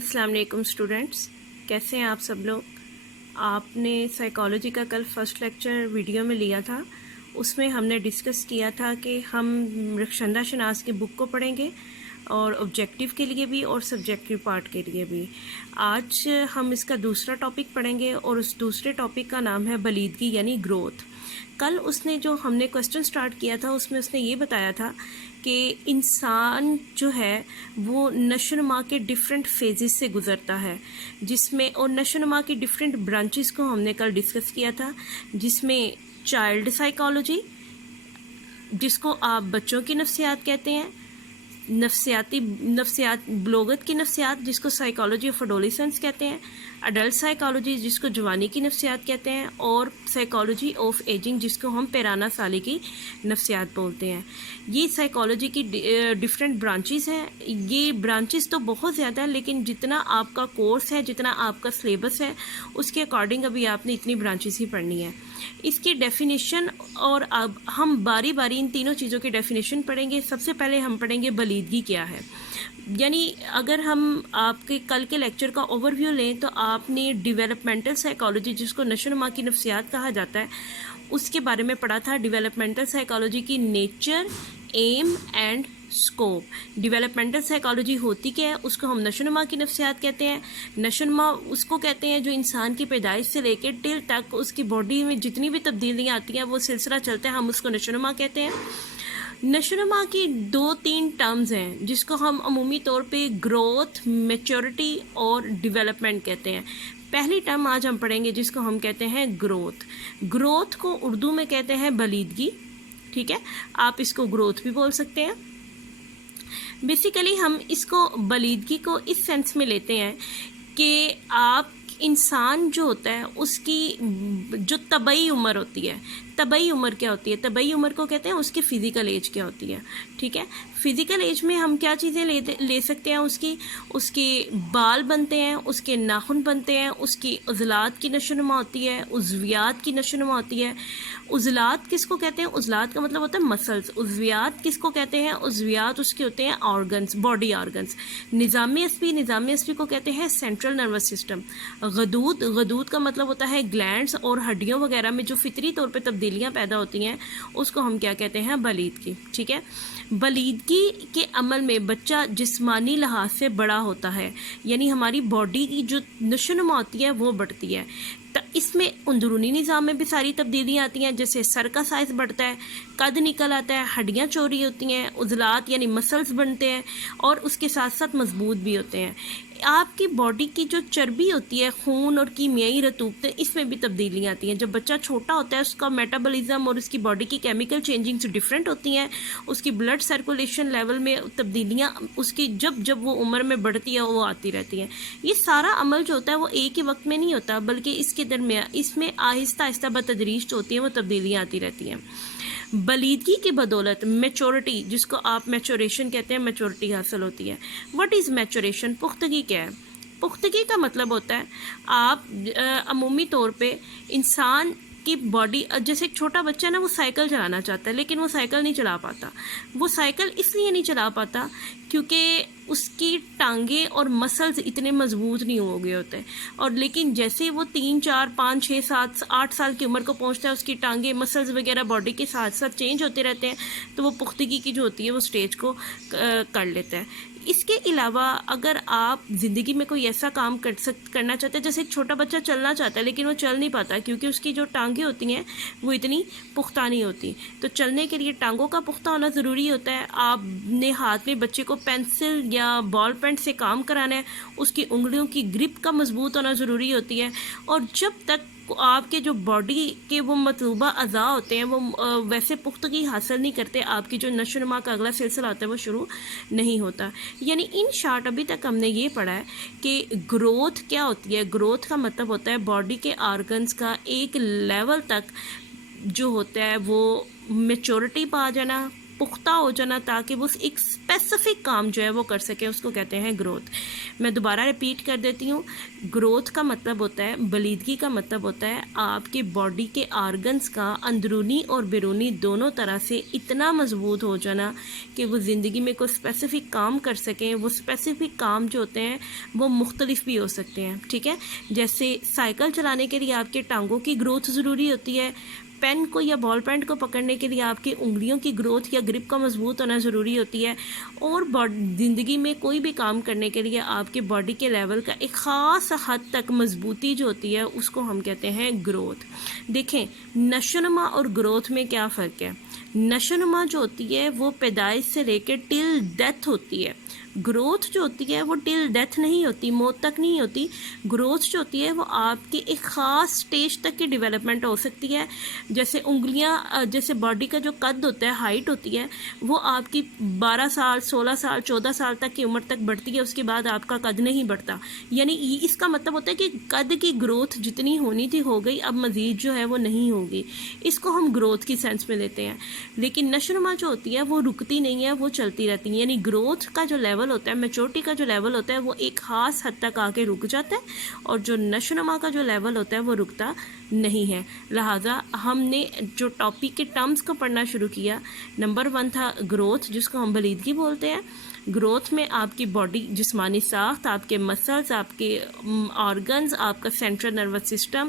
अस्सलाम वालेकुम स्टूडेंट्स, कैसे हैं आप सब लोग। आपने साइकोलॉजी का कल फर्स्ट लेक्चर वीडियो में लिया था, उसमें हमने डिस्कस किया था कि हम रखशंदा शनास की बुक को पढ़ेंगे और ऑब्जेक्टिव के लिए भी और सब्जेक्टिव पार्ट के लिए भी। आज हम इसका दूसरा टॉपिक पढ़ेंगे और उस दूसरे टॉपिक का नाम है बलीदगी यानी ग्रोथ। कल उसने जो हमने क्वेश्चन स्टार्ट किया था उसमें उसने ये बताया था कि इंसान जो है वो नशोनुमा के डिफरेंट फेजेस से गुज़रता है, जिसमें और नशोनुमा की डिफरेंट ब्रांचेस को हमने कल डिस्कस किया था, जिसमें चाइल्ड साइकोलॉजी, जिसको आप बच्चों की नफ्सियात कहते हैं, नफ्सियात ब्लोगत की नफ्सियात जिसको साइकोलॉजी ऑफ एडोलेसेंस कहते हैं, अडल्ट साइकोलॉजी जिसको जवानी की नफ्सियात कहते हैं, और साइकोलॉजी ऑफ एजिंग जिसको हम पैराना साली की नफ्सियात बोलते हैं। ये साइकोलॉजी की डिफरेंट ब्रांचेस हैं। ये ब्रांचेस तो बहुत ज़्यादा है, लेकिन जितना आपका कोर्स है, जितना आपका सिलेबस है, उसके अकॉर्डिंग अभी आपने इतनी ब्रांचेस ही पढ़नी है। इसकी डेफिनेशन, और अब हम बारी बारी इन तीनों चीज़ों की डेफिनेशन पढ़ेंगे। सबसे पहले हम पढ़ेंगे बलीदगी क्या है। यानी अगर हम आपके कल के लेक्चर का ओवरव्यू लें तो आपने डेवलपमेंटल साइकोलॉजी जिसको नशोनुमा की नफ्सियात कहा जाता है उसके बारे में पढ़ा था। डेवलपमेंटल साइकोलॉजी की nature, aim and scope. Developmental psychology होती क्या है, उसको हम नशोनुमा की नफ्सियात कहते हैं। नशोनुमा उसको कहते हैं जो इंसान की पैदाइश से लेकर टिल तक उसकी बॉडी में जितनी भी तब्दीलियाँ आती हैं वो सिलसिला चलता है, हम उसको नशोनुमा कहते हैं। नशोनुमा की 2-3 टर्म्स हैं जिसको हम अमूमी तौर पे ग्रोथ, मैच्योरिटी और डेवलपमेंट कहते हैं। पहली टर्म आज हम पढ़ेंगे जिसको हम कहते हैं ग्रोथ। ग्रोथ को उर्दू में कहते हैं बलीदगी, ठीक है, आप इसको ग्रोथ भी बोल सकते हैं। बेसिकली हम इसको बलीदगी को इस सेंस में लेते हैं कि आप इंसान जो होता है उसकी जो तबई उम्र होती है, तबई उम्र क्या होती है, तबई उम्र को कहते हैं उसकी फ़िज़िकल एज क्या होती है, ठीक है। फ़िज़िकल एज में हम क्या चीज़ें ले सकते हैं, उसके बाल बनते हैं, उसके नाखून बनते हैं, उसकी उज़लात की नशोनुमा होती है, उज़वियात की नशोनुमा होती है। उज़लात किसको कहते हैं, उज़लात का मतलब होता है मसल्स। उज़वियात किसको कहते हैं, उज़वियात उसके होते हैं ऑर्गन्स, बॉडी ऑर्गन्स। निज़ाम अस्बी को कहते हैं सेंट्रल नर्वस सिस्टम। गदूद का मतलब होता है ग्लैंड्स, और हड्डियों वगैरह में जो फितरी तौर पे तब्दीलियाँ पैदा होती हैं उसको हम क्या कहते हैं, बलीदगी, ठीक है। बलीदगी के अमल में बच्चा जिस्मानी लिहाज से बड़ा होता है, यानी हमारी बॉडी की जो नशोनुमा होती है वो बढ़ती है। तो इसमें अंदरूनी निज़ाम में भी सारी तब्दीलियाँ आती हैं, जैसे सर का साइज़ बढ़ता है, कद निकल आता है, हड्डियाँ चौड़ी होती हैं, उज़लात यानी मसल्स बनते हैं, और उसके साथ साथ मजबूत भी होते हैं। आपकी बॉडी की जो चर्बी होती है, खून और कीमियाई रतूबतें, इसमें भी तब्दीलियाँ आती हैं। जब बच्चा छोटा होता है उसका मेटाबॉलिज्म और उसकी बॉडी की केमिकल चेंजिंग्स डिफरेंट होती हैं, उसकी ब्लड सर्कुलेशन लेवल में तब्दीलियाँ उसकी जब वो उम्र में बढ़ती है वो आती रहती हैं। ये सारा अमल जो होता है वो एक ही वक्त में नहीं होता, बल्कि इसके दरमियान इसमें आहिस्ता आहिस्ता बतदरीज जो होती हैं वो तब्दीलियाँ आती रहती हैं। बलीदगी की बदौलत मैच्योरिटी, जिसको आप मैच्योरेशन कहते हैं, मैच्योरिटी हासिल होती है। व्हाट इज़ मैच्योरेशन, पुख्तगी क्या है। पुख्तगी का मतलब होता है आप अमूमी तौर पे इंसान की बॉडी, जैसे एक छोटा बच्चा है ना, वो साइकिल चलाना चाहता है लेकिन वो साइकिल नहीं चला पाता। वो साइकिल इसलिए नहीं चला पाता क्योंकि उसकी टांगे और मसल्स इतने मजबूत नहीं हो गए होते। और लेकिन जैसे वो 3, 4, 5, 6, 7, 8 साल की उम्र को पहुंचता है, उसकी टांगे, मसल्स वगैरह बॉडी के साथ साथ चेंज होते रहते हैं, तो वो पुख्तगी की जो होती है वो स्टेज को कर लेता है। इसके अलावा अगर आप ज़िंदगी में कोई ऐसा काम करना चाहते हैं, जैसे एक छोटा बच्चा चलना चाहता है लेकिन वो चल नहीं पाता क्योंकि उसकी जो टांगें होती हैं वो इतनी पुख्ता नहीं होती, तो चलने के लिए टांगों का पुख्ता होना ज़रूरी होता है। आपने हाथ में बच्चे को पेंसिल या बॉल पेन से काम कराना है, उसकी उंगलियों की ग्रिप का मजबूत होना ज़रूरी होती है। और जब तक आपके जो बॉडी के वो मतलूबा अज़ा होते हैं वो वैसे पुख्तगी हासिल नहीं करते, आपकी जो नशोनुमा का अगला सिलसिला होता है वो शुरू नहीं होता। यानी इन शार्ट अभी तक हमने ये पढ़ा है कि ग्रोथ क्या होती है। ग्रोथ का मतलब होता है बॉडी के ऑर्गन्स का एक लेवल तक जो होता है वो मैच्योरिटी पा जाना, पुख्ता हो जाना, ताकि वो एक स्पेसिफिक काम जो है वो कर सके, उसको कहते हैं ग्रोथ। میں دوبارہ ریپیٹ کر دیتی ہوں. گروتھ کا مطلب ہوتا ہے, بلیدگی کا مطلب ہوتا ہے آپ کے باڈی کے آرگنز کا اندرونی اور بیرونی دونوں طرح سے اتنا مضبوط ہو جانا کہ وہ زندگی میں کوئی اسپیسیفک کام کر سکیں. وہ اسپیسیفک کام جو ہوتے ہیں وہ مختلف بھی ہو سکتے ہیں, ٹھیک ہے. جیسے سائیکل چلانے کے لیے آپ کے ٹانگوں کی گروتھ ضروری ہوتی ہے, پین کو یا بال پینٹ کو پکڑنے کے لیے آپ کی انگلیوں کی گروتھ یا گرپ کا مضبوط ہونا ضروری ہوتی ہے, اور زندگی میں کوئی بھی کام کرنے کے لیے آپ کے باڈی کے لیول کا ایک خاص حد تک مضبوطی جو ہوتی ہے اس کو ہم کہتے ہیں گروتھ. دیکھیں نشوونما اور گروتھ میں کیا فرق ہے. نشوونما جو ہوتی ہے وہ پیدائش سے لے کے ٹل ڈیتھ ہوتی ہے. گروتھ جو ہوتی ہے وہ ٹل ڈیتھ نہیں ہوتی, موت تک نہیں ہوتی. گروتھ جو ہوتی ہے وہ آپ کی ایک خاص سٹیج تک کی ڈیولپمنٹ ہو سکتی ہے. جیسے انگلیاں, جیسے باڈی کا جو قد ہوتا ہے, ہائٹ ہوتی ہے, وہ آپ کی 12 سال 16 سال 14 سال تک کی عمر تک بڑھتی ہے, اس کے بعد آپ کا قد نہیں بڑھتا. یعنی اس کا مطلب ہوتا ہے کہ قد کی گروتھ جتنی ہونی تھی ہو گئی, اب مزید جو ہے وہ نہیں ہوگی. اس کو ہم گروتھ کی سینس میں لیتے ہیں. لیکن نشوونما جو ہوتی ہے وہ رکتی نہیں ہے, وہ چلتی رہتی ہے. یعنی گروتھ کا جو لیول ہوتا ہے, میچورٹی کا جو لیول ہوتا ہے, وہ ایک خاص حد تک آ کے رک جاتا ہے, اور جو نشوونما کا جو لیول ہوتا ہے وہ رکتا نہیں ہے. لہٰذا ہم نے جو ٹاپک کے ٹرمز کو پڑھنا شروع کیا, نمبر 1 تھا گروتھ, جس کو ہم بلیدگی بولتے ہیں. گروتھ میں آپ کی باڈی جسمانی ساخت, آپ کے مسلز, آپ کے آرگنز, آپ کا سینٹرل نروس سسٹم,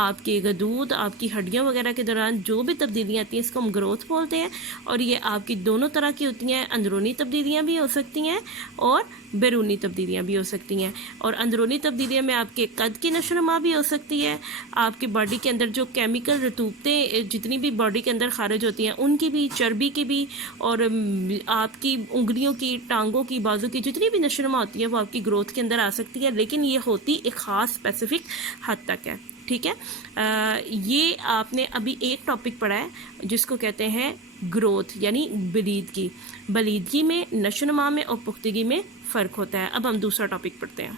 آپ کے غدود, آپ کی ہڈیاں وغیرہ کے دوران جو بھی تبدیلیاں آتی ہیں اس کو ہم گروتھ بولتے ہیں. اور یہ آپ کی دونوں طرح کی ہوتی ہیں, اندرونی تبدیلیاں بھی ہو سکتی ہیں اور بیرونی تبدیلیاں بھی ہو سکتی ہیں. اور اندرونی تبدیلیاں میں آپ کے قد کی نشوونما بھی ہو سکتی ہے, آپ کے باڈی کے اندر جو کیمیکل رطوبتیں جتنی بھی باڈی کے اندر خارج ہوتی ہیں ان کی بھی, چربی کی بھی, اور آپ کی انگلیوں کی, ٹانگوں کی, بازو کی جتنی بھی نشوونما ہوتی ہے وہ آپ کی گروتھ کے اندر آ سکتی ہے. لیکن یہ ہوتی ایک خاص اسپیسیفک حد تک ہے, ٹھیک ہے. یہ آپ نے ابھی ایک ٹاپک پڑھا ہے جس کو کہتے ہیں گروتھ یعنی بلیدگی. بلیدگی میں, نشوونما میں اور پختگی میں فرق ہوتا ہے. اب ہم دوسرا ٹاپک پڑھتے ہیں.